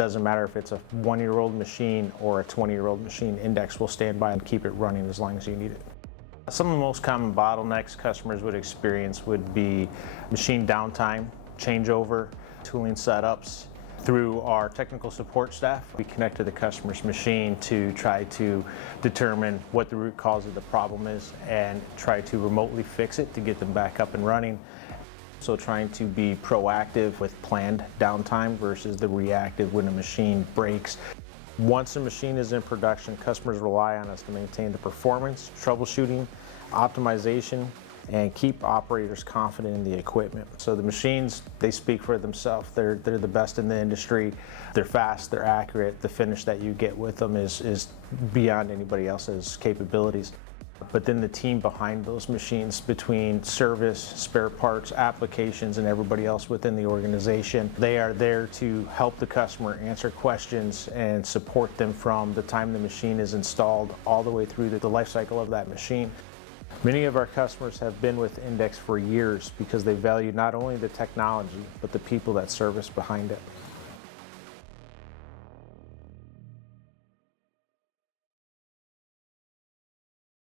doesn't matter if it's a 1-year-old machine or a 20-year-old machine, Index will stand by and keep it running as long as you need it. Some of the most common bottlenecks customers would experience would be machine downtime, changeover, tooling setups. Through our technical support staff, we connect to the customer's machine to try to determine what the root cause of the problem is and try to remotely fix it to get them back up and running. So trying to be proactive with planned downtime versus the reactive when a machine breaks. Once a machine is in production, customers rely on us to maintain the performance, troubleshooting, optimization, and keep operators confident in the equipment. So the machines, they speak for themselves. They're the best in the industry. They're fast, they're accurate. The finish that you get with them is beyond anybody else's capabilities. But then the team behind those machines, between service, spare parts, applications, and everybody else within the organization, they are there to help the customer answer questions and support them from the time the machine is installed all the way through the life cycle of that machine. Many of our customers have been with Index for years because they value not only the technology, but the people that service behind it.